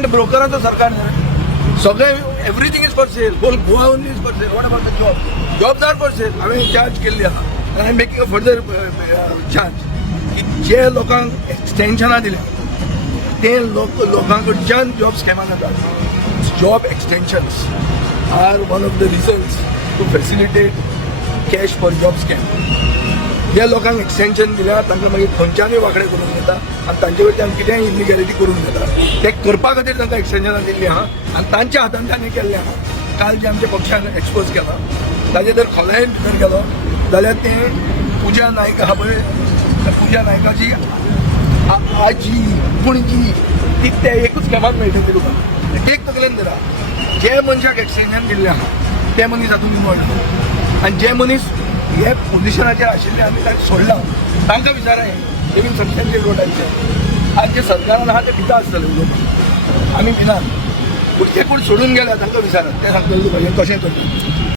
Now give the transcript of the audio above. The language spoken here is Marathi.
एंड ब्रोकरांचं सरकार न्हय सगळे everything is for sale whole Goa only is for sale what about the jobs are for sale हांवें चार्ज केल्ली आहा I am making a further charge की जे लोकांक एक्सटेंशनां दिल्या ते लोकां कडच्यान जॉब स्कॅमान जातात job extensions are one of the reasons to facilitate cash for job scam जे लोकांक एक्सटेंशन दिल्या तांकां मागीर खंयच्यानूय वांकडे करून घेता आनी तांचे कडच्यान कितेंय इलिगॅलिटी करून घेता ते करपा खातीर तांकां एक्सटेंशनां दिल्लीं आहा आनी तांच्या हातान तांणी केल्लें आहा काल जे आमच्या पक्षान एक्सपोज केला ताजे जर खोलायेन भितर गेलो जाल्यार ते पुजा नायक आहा पळय त्या पुजा नायकाची आजी पणजी ती ते एकूच स्कॅमाक मेळटा ते तुका एक तकलेन धरा जे मनशाक एक्सटेंशन दिल्लें आहा ते मनीस हातूंत इनवॉल्व आनी जे मनीस हे पोजिशनाचेर आशिल्ले आमी तांकां सोडला तांकां विचारा हें लिवींग सबस्टेन्शियल रोडाचेर आज जे सरकारान आहा ते भिता आसतले उलोवपाक आमी भिनात पूण जे कोण सोडून गेल्या तांकां विचारात ते सांगतले तुका हें कशें करता